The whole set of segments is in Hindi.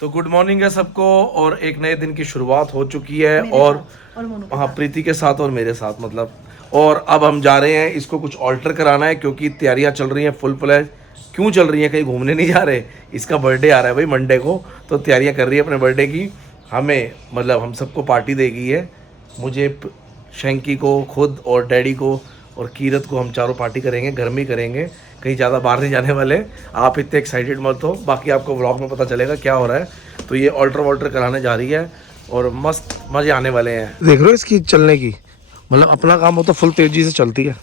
तो गुड मॉर्निंग है सबको और एक नए दिन की शुरुआत हो चुकी है और मोनू के हाँ साथ। प्रीति के साथ और मेरे साथ मतलब। और अब हम जा रहे हैं, इसको कुछ ऑल्टर कराना है क्योंकि तैयारियां चल रही हैं फुल फ्लैश। क्यों चल रही हैं, कहीं घूमने नहीं जा रहे। इसका बर्थडे आ रहा है भाई मंडे को, तो तैयारियां कर रही है अपने बर्थडे की। हमें मतलब हम सबको पार्टी देगी है, मुझे शैंकी को खुद और डैडी को और कीरत को। हम चारों पार्टी करेंगे, घर में ही करेंगे, कहीं ज़्यादा बाहर नहीं जाने वाले। आप इतने एक्साइटेड मत हो, बाकी आपको व्लॉग में पता चलेगा क्या हो रहा है। तो ये ऑल्टर वॉल्टर कराने जा रही है और मस्त मज़े आने वाले हैं। देख रहे हो इसकी चलने की, मतलब अपना काम हो तो फुल तेज़ी से चलती है।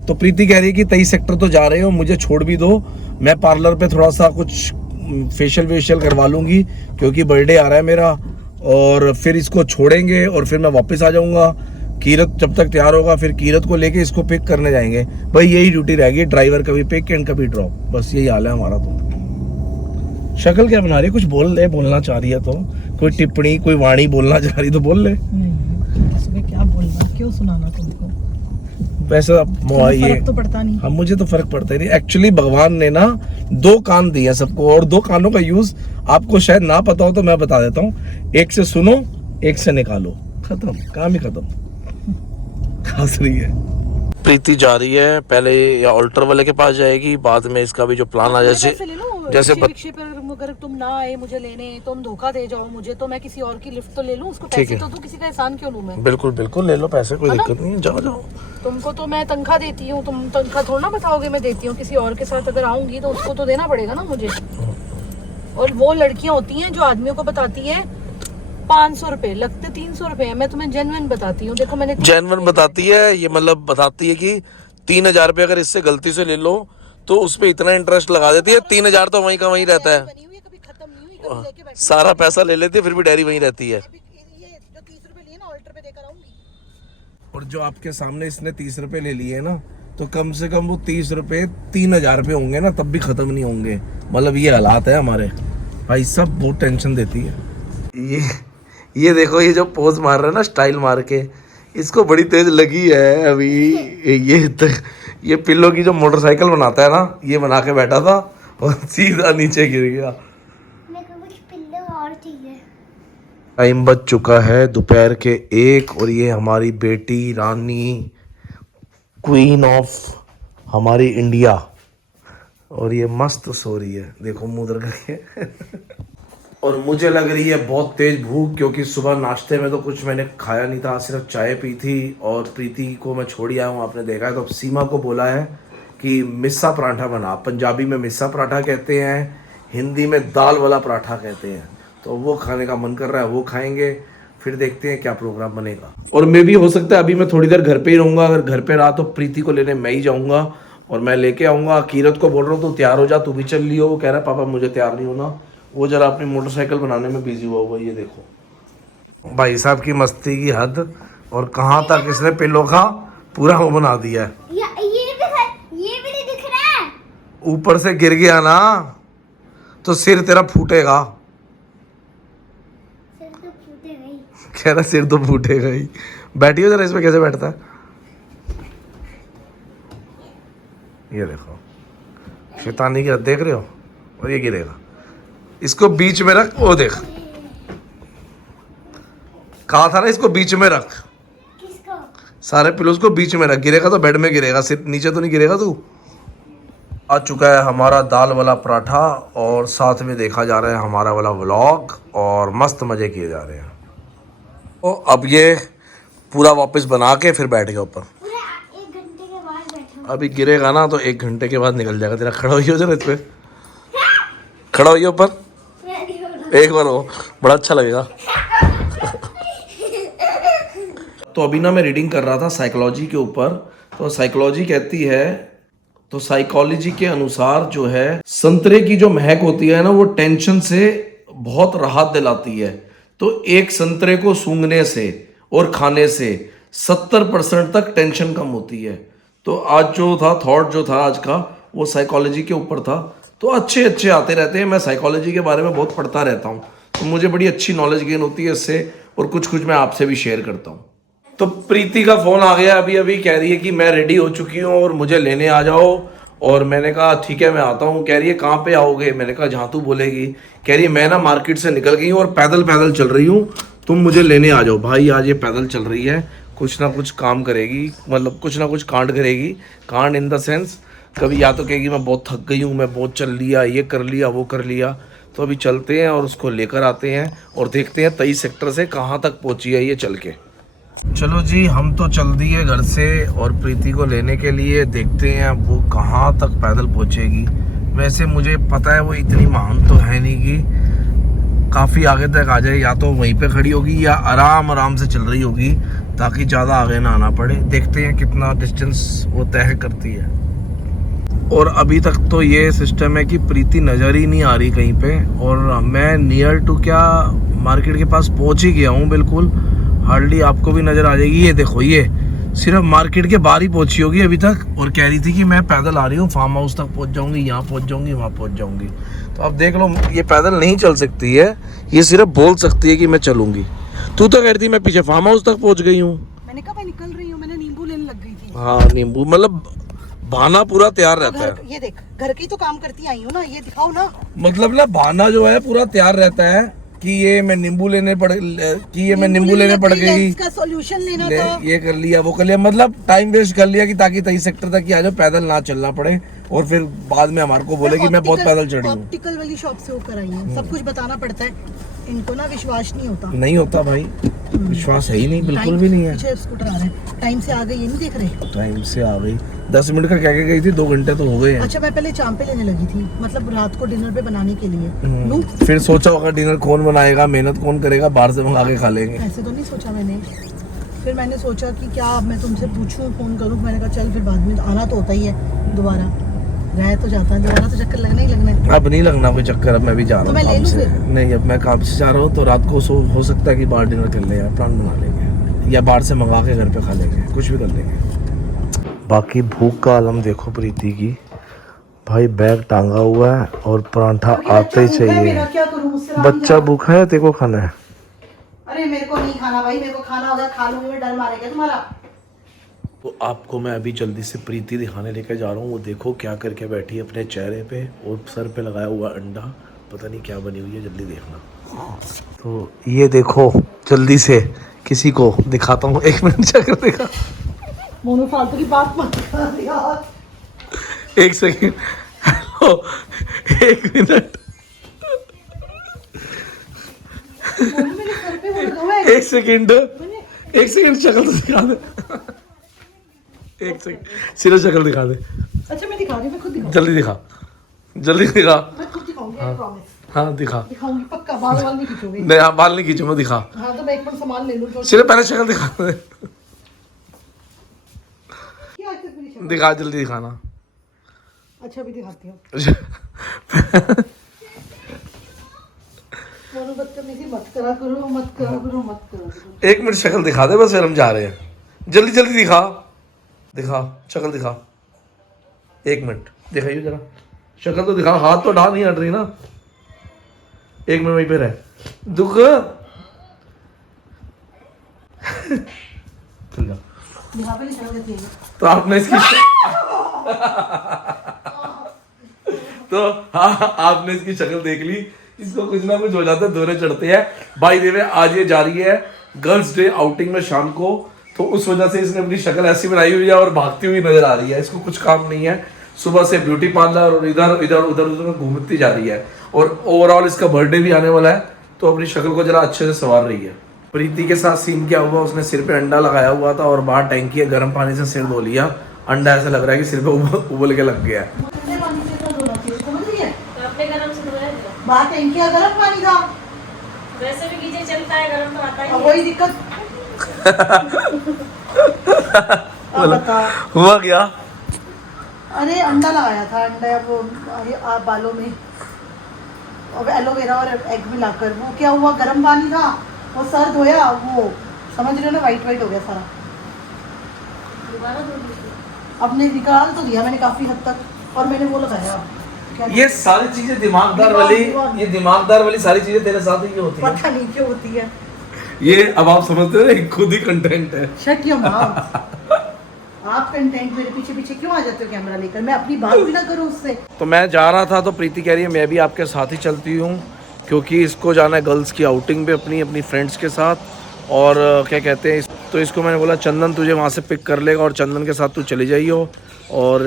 तो प्रीति कह रही है कि 23 सेक्टर तो जा रहे हो, मुझे छोड़ भी दो, मैं पार्लर पे थोड़ा सा कुछ फेशियल वेशियल करवा लूँगी क्योंकि बर्थडे आ रहा है मेरा। और फिर इसको छोड़ेंगे और फिर मैं वापस आ जाऊँगा। कीरत जब तक तैयार होगा फिर कीरत को लेके इसको पिक करने जाएंगे। भाई यही ड्यूटी रहेगी, ड्राइवर कभी पिक एंड कभी ड्रॉप, बस यही हाल है हमारा। तो शक्ल क्या बना रही है, कुछ बोल ले, बोलना चाह रही है तो कोई टिप्पणी कोई वाणी बोलना चाह रही तो बोल ले। नहीं किसी को क्या बोलना, क्यों सुनाना तुमको। वैसे ये फर्क तो पड़ता नहीं। हम मुझे तो फर्क पड़ता ही नहीं। एक्चुअली भगवान ने ना 2 कान दिए सबको और 2 कानों का यूज आपको शायद ना पता हो तो मैं बता देता हूँ। एक से सुनो, एक से निकालो, खत्म, काम ही खत्म। हंस रही है प्रीति, जा रही है पहले या ऑल्टर वाले के पास जाएगी, बाद में इसका भी जो प्लान आ जैसे अगर तुम ना आए मुझे लेने, तुम धोखा दे जाओ मुझे, तो मैं किसी और की लिफ्ट तो ले लूं, उसको पैसे तो दूं, किसी का एहसान क्यों लूं मैं। बिल्कुल बिल्कुल ले लो पैसे, कोई दिक्कत नहीं है, जाओ जाओ। तुमको तो मैं तनख्वाह देती हूँ, तुम तनख्वाह थोड़ा ना बताओगे मैं देती हूँ। किसी और के साथ अगर आऊंगी तो उसको तो देना पड़ेगा ना मुझे। और वो लड़कियां होती हैं जो आदमियों को बताती है 500 रुपए, लगते 300 रुपए है। मैं तुम्हें जेन्युइन बताती हूँ, देखो मैंने जेन्युइन बताती है ये, मतलब बताती है कि 3000 रुपये अगर इससे गलती से ले लो तो उस पर इतना इंटरेस्ट लगा देती है। 3000 तो वहीं का वहीं रहता है, कभी खत्म नहीं हुई, कभी लेके बैठी सारा पैसा ले लेती है फिर भी डायरी वहीं रहती है। ये जो 30 रुपए लिए ना ऑल्टर पे देकर आऊंगी। और जो आपके सामने इसने 30 रुपए ले लिए ना, तो कम से कम वो 30 रुपए 3000 रुपये होंगे ना, तब भी खत्म नहीं होंगे। मतलब ये हालात है हमारे भाई, सब बहुत टेंशन देती है। ये देखो, ये जो पोज मार रहा है ना स्टाइल मार के, इसको बड़ी तेज लगी है अभी। ये पिल्लो की जो मोटरसाइकिल बनाता है ना, ये बना के बैठा था और सीधा नीचे गिर गया। मेरे को कुछ पिल्लो और चाहिए। टाइम बज चुका है दोपहर के 1 और ये हमारी बेटी रानी, क्वीन ऑफ हमारी इंडिया, और ये मस्त सो रही है, देखो मुंह उधर करके। और मुझे लग रही है बहुत तेज भूख, क्योंकि सुबह नाश्ते में तो कुछ मैंने खाया नहीं था, सिर्फ चाय पी थी। और प्रीति को मैं छोड़ आया हूँ, आपने देखा है। तो सीमा को बोला है कि मिस्सा पराठा बना, पंजाबी में मिस्सा पराठा कहते हैं, हिंदी में दाल वाला पराठा कहते हैं। तो वो खाने का मन कर रहा है, वो खाएंगे, फिर देखते हैं क्या प्रोग्राम बनेगा। और मैं भी हो सकता है अभी मैं थोड़ी देर घर पे ही रहूँगा, अगर घर पे रहा तो प्रीति को लेने मैं ही जाऊँगा और मैं लेके आऊँगा। कीरत को बोल रहा हूँ तू तैयार हो जा, तू भी चल लियो। वो कह रहा है पापा मुझे तैयार नहीं होना, वो जरा अपनी मोटरसाइकिल बनाने में बिजी हुआ हुआ। ये देखो भाई साहब की मस्ती की हद, और कहाँ तक इसने पिल्लो का पूरा वो बना दिया है। ये भी नहीं दिख रहा है। ऊपर से गिर गया ना तो सिर तेरा फूटेगा। सिर तो फूटेगा ही। कह रहा सिर तो फूटेगा ही। बैठिए जरा, इसमें कैसे बैठता है, ये देखो शैतानी की हद, देख रहे हो। और ये गिरेगा, इसको बीच में रख, वो देख, कहा था ना इसको बीच में रख, किसको? सारे पिलोस को बीच में रख, गिरेगा तो बेड में गिरेगा, सिर्फ नीचे तो नहीं गिरेगा तू। आ चुका है हमारा दाल वाला पराठा और साथ में देखा जा रहा है हमारा वाला व्लॉग और मस्त मजे किए जा रहे हैं। तो अब ये पूरा वापस बना के फिर बैठ गया ऊपर। पूरा 1 घंटे के बाद बैठा। अभी गिरेगा ना तो 1 घंटे के बाद निकल जाएगा तेरा। खड़ा होइए जरा, इस पे खड़ा होइए ऊपर एक बार, हो बड़ा अच्छा लगेगा। तो अभी ना मैं रीडिंग कर रहा था साइकोलॉजी के ऊपर। तो साइकोलॉजी कहती है, तो साइकोलॉजी के अनुसार जो है संतरे की जो महक होती है ना, वो टेंशन से बहुत राहत दिलाती है। तो एक संतरे को सूंघने से और खाने से 70% तक टेंशन कम होती है। तो आज जो था थॉट जो था आज का, वो साइकोलॉजी के ऊपर था। तो अच्छे अच्छे आते रहते हैं, मैं साइकोलॉजी के बारे में बहुत पढ़ता रहता हूँ, तो मुझे बड़ी अच्छी नॉलेज गेन होती है इससे, और कुछ कुछ मैं आपसे भी शेयर करता हूँ। तो प्रीति का फ़ोन आ गया अभी अभी, कह रही है कि मैं रेडी हो चुकी हूँ और मुझे लेने आ जाओ। और मैंने कहा ठीक है मैं आता हूँ। कह रही है कहाँ पे आओगे? मैंने कहा जहाँ तू बोलेगी। कह रही है मैं ना मार्केट से निकल गई हूँ और पैदल पैदल चल रही हूँ, तुम मुझे लेने आ जाओ। भाई आज ये पैदल चल रही है, कुछ ना कुछ काम करेगी, मतलब कुछ ना कुछ कांड करेगी। कांड इन द सेंस कभी या तो कहेगी मैं बहुत थक गई हूँ, मैं बहुत चल लिया, ये कर लिया, वो कर लिया। तो अभी चलते हैं और उसको लेकर आते हैं और देखते हैं 23 सेक्टर से कहाँ तक पहुँची है ये चल के। चलो जी, हम तो चल दिए घर से और प्रीति को लेने के लिए। देखते हैं वो कहाँ तक पैदल पहुँचेगी। वैसे मुझे पता है वो इतनी महान तो है नहीं कि काफ़ी आगे तक आ जाए, या तो वहीं पे खड़ी होगी या आराम आराम से चल रही होगी ताकि ज़्यादा आगे ना आना पड़े। देखते हैं कितना डिस्टेंस वो तय करती है। और अभी तक तो ये सिस्टम है कि प्रीति नज़र ही नहीं आ रही कहीं पे, और मैं नियर टू क्या मार्केट के पास पहुँच ही गया हूँ बिल्कुल। हार्डली आपको भी नज़र आ जाएगी। ये देखो, ये सिर्फ मार्केट के बाहर ही पहुंची होगी अभी तक, और कह रही थी कि मैं पैदल आ रही हूँ, फार्म हाउस तक पहुंच जाऊंगी, यहाँ पहुंच जाऊंगी, वहाँ पहुंच जाऊंगी। तो अब देख लो, ये पैदल नहीं चल सकती है, ये सिर्फ बोल सकती है कि मैं चलूंगी। तू तो कह रही थी मैं पीछे फार्म हाउस तक पहुंच गई हूँ। मैंने कहा मैं निकल रही हूँ, मैंने नींबू लेने लग गई थी। हाँ, नींबू मतलब बहाना पूरा तैयार रहता है। ये देख, घर की तो काम करती आई हूँ ना, ये दिखाओ ना। मतलब ना बहाना जो है पूरा तैयार रहता है कि ये मैं नींबू लेने पड़ गई, इसका सॉल्यूशन लेना था, ये कर लिया, वो कर लिया, मतलब टाइम वेस्ट कर लिया कि ताकि 23 सेक्टर तक ही आ जाओ, पैदल ना चलना पड़े और फिर बाद में हमारे को बोले कि मैं बहुत पैदल चढ़ी हूँ। ऑप्टिकल वाली शॉप से होकर आई हूँ, सब कुछ बताना पड़ता है इनको ना, विश्वास नहीं होता भाई, विश्वास है ही नहीं, बिल्कुल भी नहीं है। पीछे स्कूटर आ रहे हैं, टाइम से आ गई, ये नहीं देख रहे? टाइम से आ गई, 10 मिनट का कह के गई थी, 2 घंटे तो हो गए हैं। अच्छा, मैं पहले चांपे लेने लगी थी, मतलब रात को डिनर पे बनाने के लिए। लूं? फिर सोचा होगा डिनर कौन बनाएगा, मेहनत कौन करेगा, बाहर से मंगा के खा लेंगे। ऐसे तो नहीं सोचा मैंने। फिर मैंने सोचा कि क्या मैं तुमसे पूछूं, फोन करूं, मैंने कहा चल फिर बाद में आना तो होता ही है, दोबारा रह तो जाता है, दोबारा तो चक्कर लगना ही लगना है। अब नहीं लगना कोई चक्कर, अब मैं भी जा रहा हूँ तो काम से। नहीं, अब मैं काम से जा रहा हूँ तो रात को हो सकता है कि बाहर डिनर कर ले, प्लान बना लेंगे, या बाहर से मंगा के घर पे खा लेंगे, कुछ भी कर लेंगे। बाकी भूख का आलम देखो प्रीति की, भाई बैग टांगा हुआ है और परांठा आते ही चाहिए। बच्चा भूखा है, तेरे को खाना है? अरे मेरे को नहीं खाना भाई, मेरे को खाना होगा खा लूंगी, मैं डर मारेगा तुम्हारा। तो आपको मैं अभी जल्दी से प्रीति दिखाने लेकर जा रहा हूँ। वो देखो क्या करके बैठी है अपने चेहरे पे, और सर पे लगाया हुआ अंडा, पता नहीं क्या बनी हुई है, जल्दी देखना। तो ये देखो, जल्दी से किसी को दिखाता हूँ, 1 मिनट चक्कर दिखा। मोनू फालतू की बात मत कर यार। 1 second, hello, 1 minute, 1 second, 1 second, शक्ल तो दिखा दे, 1 सेकंड, सिर्फ शक्ल दिखा दे। अच्छा मैं दिखा रही हूँ, मैं खुद दिखाऊंगी। जल्दी दिखा, जल्दी दिखा। मैं खुद दिखाऊंगी, आई प्रॉमिस। हाँ दिखा, दिखाऊंगी पक्का, बाल वाल नहीं खींचोगे। नहीं, हाँ बाल नहीं खींचो, मैं दिखा। हाँ तो मैं एक बार सामान ले लूँ। सिर्फ पहले शक्ल दिखा दे, क्या है मेरी शक्ल? दिखा, जल्दी दिखाना। अच्छा अभी दिखाती हूँ। मोनू बदतमीजी मत करा करो, मत करा करो, मत करा करो। 1 मिनट शक्ल दिखा दे बस, फिर हम जा रहे हैं। जल्दी जल्दी दिखा, दिखा शक्ल दिखा, 1 मिनट दिखाइए जरा, शक्ल तो दिखा, हाथ तो डाल नहीं हट रही ना। 1 मिनट वहीं पे रह, दुख चल जा। यहाँ पे नहीं शक्ल देती है। तो आपने इसकी तो हाँ, आपने इसकी शक्ल देख ली, इसको कुछ ना कुछ हो जाता है, दौरे चढ़ते हैं। भाई देवे आज ये जा रही है गर्ल्स डे आउटिंग में शाम को, तो उस वजह से इसने अपनी शक्ल ऐसी बनाई हुई है और भागती हुई नजर आ रही है। इसको कुछ काम नहीं है, सुबह से ब्यूटी पार्लर और इधर इधर उधर उधर घूमती जा रही है, और ओवरऑल इसका बर्थडे भी आने वाला है, तो अपनी शक्ल को जरा अच्छे से संवार रही है। प्रीति के साथ सीन क्या हुआ, उसने सिर पे अंडा लगाया हुआ था और बाहर टैंकी है, गर्म पानी से सिर धो लिया, अंडा ऐसा लग रहा है कि सिर पे उबल के लग गया है। बात है इनके गर्म पानी था, वैसे भी गीजर चलता है, गर्म तो आता ही अब वही दिक्कत। अब बता हुआ क्या? अरे अंडा लगाया था, अंडा वो बालों में और एलोवेरा और एग मिलाकर, वो क्या हुआ, गर्म पानी था, वो सर धोया, वो समझ रहे हो ना, वाइट वाइट हो गया सारा। दोबारा धो लीजिए। अब ने निकाल तो दिया मैंने काफी हद तक, और मैंने वो लगाया क्या, ये सारी चीजें दिमागदार वाली सारी चीजें तेरे साथ ही होती है, पता नहीं क्यों होती है ये अब आप समझते हो, खुद ही कंटेंट है। Shut your mouth. आप कंटेंट मेरे पीछे पीछे क्यों आ जाते हो कैमरा लेकर? मैं अपनी बात भी ना करूं उससे। तो मैं जा रहा था तो प्रीति कह रही है मैं भी आपके साथ ही चलती हूँ, क्योंकि इसको जाना है गर्ल्स की आउटिंग पे अपनी फ्रेंड्स के साथ। और क्या कहते हैं तो इसको मैंने बोला चंदन तुझे वहाँ से पिक कर लेगा और चंदन के साथ तू चली जाइयो और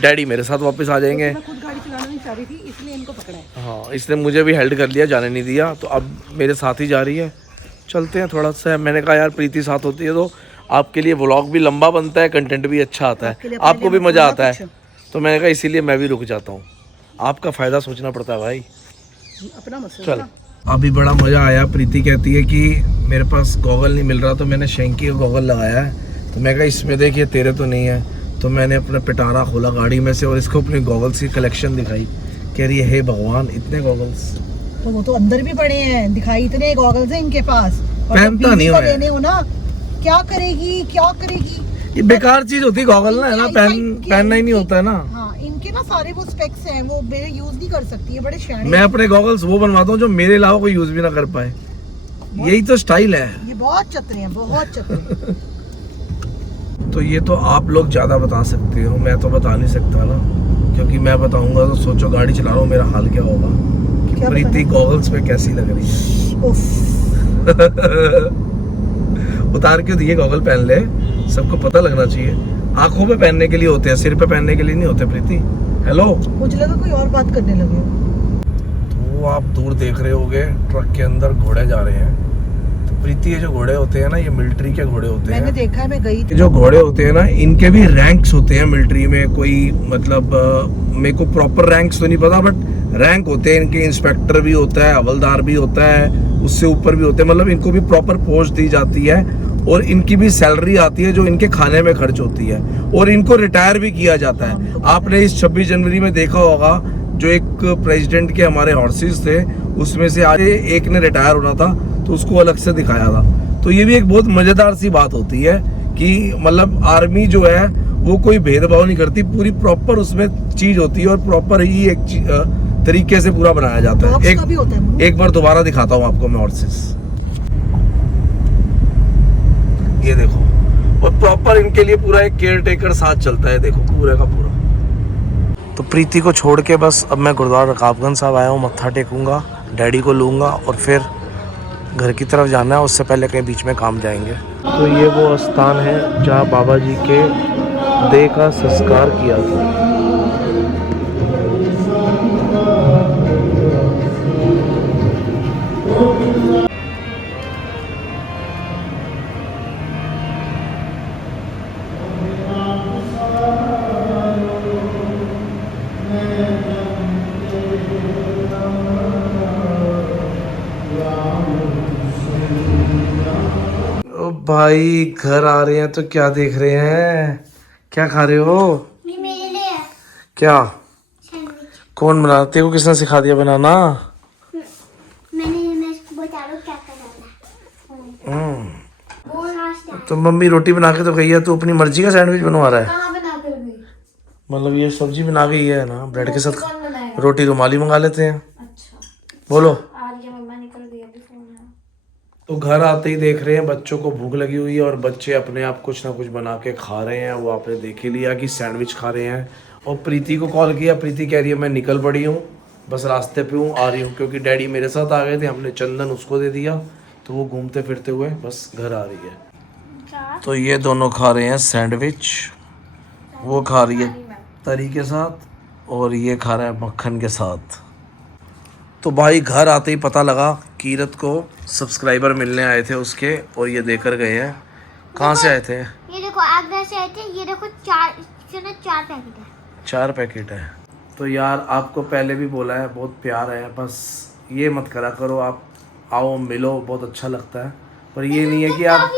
डैडी मेरे साथ वापस आ जाएंगे। मैं खुद गाड़ी चलाना नहीं चाह रही थी, इसलिए इनको पकड़ा है। हाँ, इसने मुझे भी हेल्ड कर लिया, जाने नहीं दिया, तो अब मेरे साथ ही जा रही है। चलते हैं थोड़ा सा। मैंने कहा यार प्रीति साथ होती है तो आपके लिए व्लॉग भी लंबा बनता है, कंटेंट भी अच्छा आता है, आपको भी मज़ा आता है। तो मैंने कहा इसीलिए मैं भी रुक जाता हूँ। आपका फ़ायदा सोचना पड़ता है भाई। अपना मसला। चल, अभी बड़ा मज़ा आया। प्रीति कहती है कि मेरे पास गॉगल नहीं मिल रहा, तो मैंने शेंकी का गॉगल लगाया है। तो मैं कहा इसमें देखिए तेरे तो नहीं है। तो मैंने अपना पिटारा खोला गाड़ी में से और इसको अपने गॉगल्स की कलेक्शन दिखाई। कह रही है हे भगवान इतने गॉगल्स। तो वो तो अंदर भी पड़े हैं, दिखाई इतने गॉगल्स हैं इनके पास। पहनता नहीं है। लेने हो ना, क्या करेगी क्या करेगी? ये बेकार चीज होती है गॉगल ना, है ना, पहनना ही नहीं होता है ना। हाँ, इनके ना सारे वो स्पेक्स हैं, वो मेरे यूज नहीं कर सकती है, बड़े शाने। मैं अपने गॉगल्स वो बनवाता हूँ जो मेरे अलावा कोई यूज भी ना कर पाए। यही तो स्टाइल है। ये बहुत चतरे हैं, बहुत चतरे। तो ये तो आप लोग ज्यादा बता सकते हो, मैं तो बता नहीं सकता ना, क्योंकि मैं बताऊंगा तो सोचो गाड़ी चला रहा हूँ मेरा हाल क्या होगा कि प्रीति गॉगल्स पे कैसी लग रही है। उतार के दिए गॉगल पहन ले, सबको पता लगना चाहिए। आंखों पे पहनने के लिए होते हैं, सिर पे पहनने के लिए नहीं होते। प्रीति हेलो, मुझे लगा कोई और बात करने लगे हो। तो आप दूर देख रहे होगे ट्रक के अंदर घोड़े जा रहे हैं। तो प्रीति ये जो घोड़े होते हैं ना, ये मिलिट्री के घोड़े होते हैं। मैंने देखा है, मैं गई थी। ये जो घोड़े होते हैं ना, इनके भी रैंक्स होते हैं मिलिट्री में। कोई मतलब मेरे को प्रॉपर रैंक्स तो नहीं पता, बट रैंक होते हैं इनके। इंस्पेक्टर भी होता है, हवलदार भी होता है, उससे ऊपर भी होते हैं। मतलब इनको भी प्रॉपर पोस्ट दी जाती है और इनकी भी सैलरी आती है जो इनके खाने में खर्च होती है, और इनको रिटायर भी किया जाता है। आपने इस 26 जनवरी में देखा होगा जो एक प्रेसिडेंट के हमारे हॉर्सेस थे, उसमें से आज एक ने रिटायर होना था तो उसको अलग से दिखाया था। तो ये भी एक बहुत मजेदार सी बात होती है कि मतलब आर्मी जो है वो कोई भेदभाव नहीं करती, पूरी प्रॉपर उसमें चीज होती है और प्रॉपर ही एक तरीके से पूरा बनाया जाता है। एक बार दोबारा दिखाता हूँ आपको मैं हॉर्सेस, ये देखो। और प्रॉपर इनके लिए पूरा एक केयर टेकर साथ चलता है, देखो पूरे का पूरा। तो प्रीति को छोड़ के बस अब मैं गुरुद्वारा रकाबगंज साहब आया हूँ, मत्था टेकूंगा, डैडी को लूँगा और फिर घर की तरफ जाना है। उससे पहले कहीं बीच में काम जाएंगे। तो ये वो स्थान है जहाँ बाबा जी के देह का संस्कार किया था। भाई घर आ रहे हैं तो क्या देख रहे हैं, क्या खा रहे हो? ये मेरे लिए है क्या? सैंडविच। कौन बनाते हो? किसने सिखा दिया बनाना? मैं इसको बता रहा हूँ क्या करना है। वो नाश्ता तो मम्मी रोटी बना के तो गई है, तू अपनी मर्जी का सैंडविच बनवा रहा है? कहाँ बना कर गई? मतलब ये सब्जी बना गई है ना, ब्रेड के साथ कौन बनाएगा? रोटी रुमाली मंगा लेते हैं। अच्छा, बोलो। आ रही है मम्मा, निकल गई अभी फोन है। तो घर आते ही देख रहे हैं बच्चों को भूख लगी हुई है और बच्चे अपने आप कुछ ना कुछ बना के खा रहे हैं। वो आपने देख ही लिया कि सैंडविच खा रहे हैं। और प्रीति को कॉल किया, प्रीति कह रही है मैं निकल पड़ी हूँ, बस रास्ते पे हूँ, आ रही हूँ, क्योंकि डैडी मेरे साथ आ गए थे, हमने चंदन उसको दे दिया तो वो घूमते फिरते हुए बस घर आ रही है। तो ये दोनों खा रहे हैं सैंडविच, वो खा रही है तरी के साथ और ये खा रहा है मक्खन के साथ। तो भाई घर आते ही पता लगा कीरत को सब्सक्राइबर मिलने आए थे उसके, और ये देकर गए हैं। कहाँ से आए थे? ये देखो आगरा से आए थे। ये देखो चार पैकेट है। 4 पैकेट है। तो यार आपको पहले भी बोला है, बहुत प्यार है, बस ये मत करा करो। आप आओ मिलो, बहुत अच्छा लगता है, पर ये नहीं है कि आप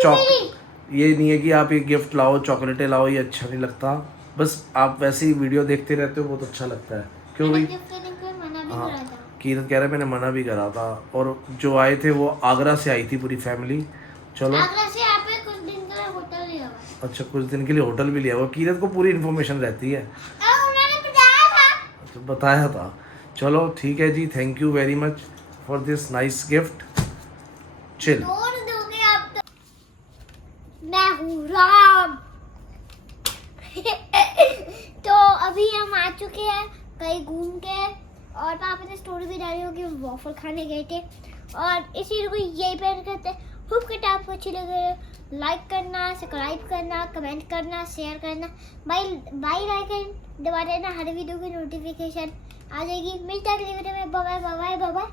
ये नहीं है कि आप ये गिफ्ट लाओ, चॉकलेटें लाओ, ये अच्छा नहीं लगता। बस आप वैसे ही वीडियो देखते रहते हो, बहुत अच्छा लगता है। क्यों भाई? हाँ, कीरत कह रहा है मैंने मना भी करा था। और जो आए थे वो आगरा से आई थी पूरी फैमिली। चलो आगरा से यहाँ पे कुछ दिन के लिए होटल लिया हुआ। अच्छा, कुछ दिन के लिए होटल भी लिया हुआ। कीरत को पूरी इन्फॉर्मेशन रहती है, उन्होंने बताया था। तो बताया था। चलो ठीक है जी, thank you very much for this nice gift. Chill. तोड़ दोगे आप तो। मैं हूँ राम। अभी हम आ चुके हैं कहीं घूम के, और पापा ने स्टोरी भी डाली होगी, वॉफल खाने गए थे। और इस वीडियो को यही पे एंड करते हैं। होप कि आपको अच्छी लगे, लाइक करना, सब्सक्राइब करना, कमेंट करना, शेयर करना, बाई आइकन दबा देना, हर वीडियो की नोटिफिकेशन आ जाएगी। मिलता है अगली वीडियो में। Bye bye bye bye bye.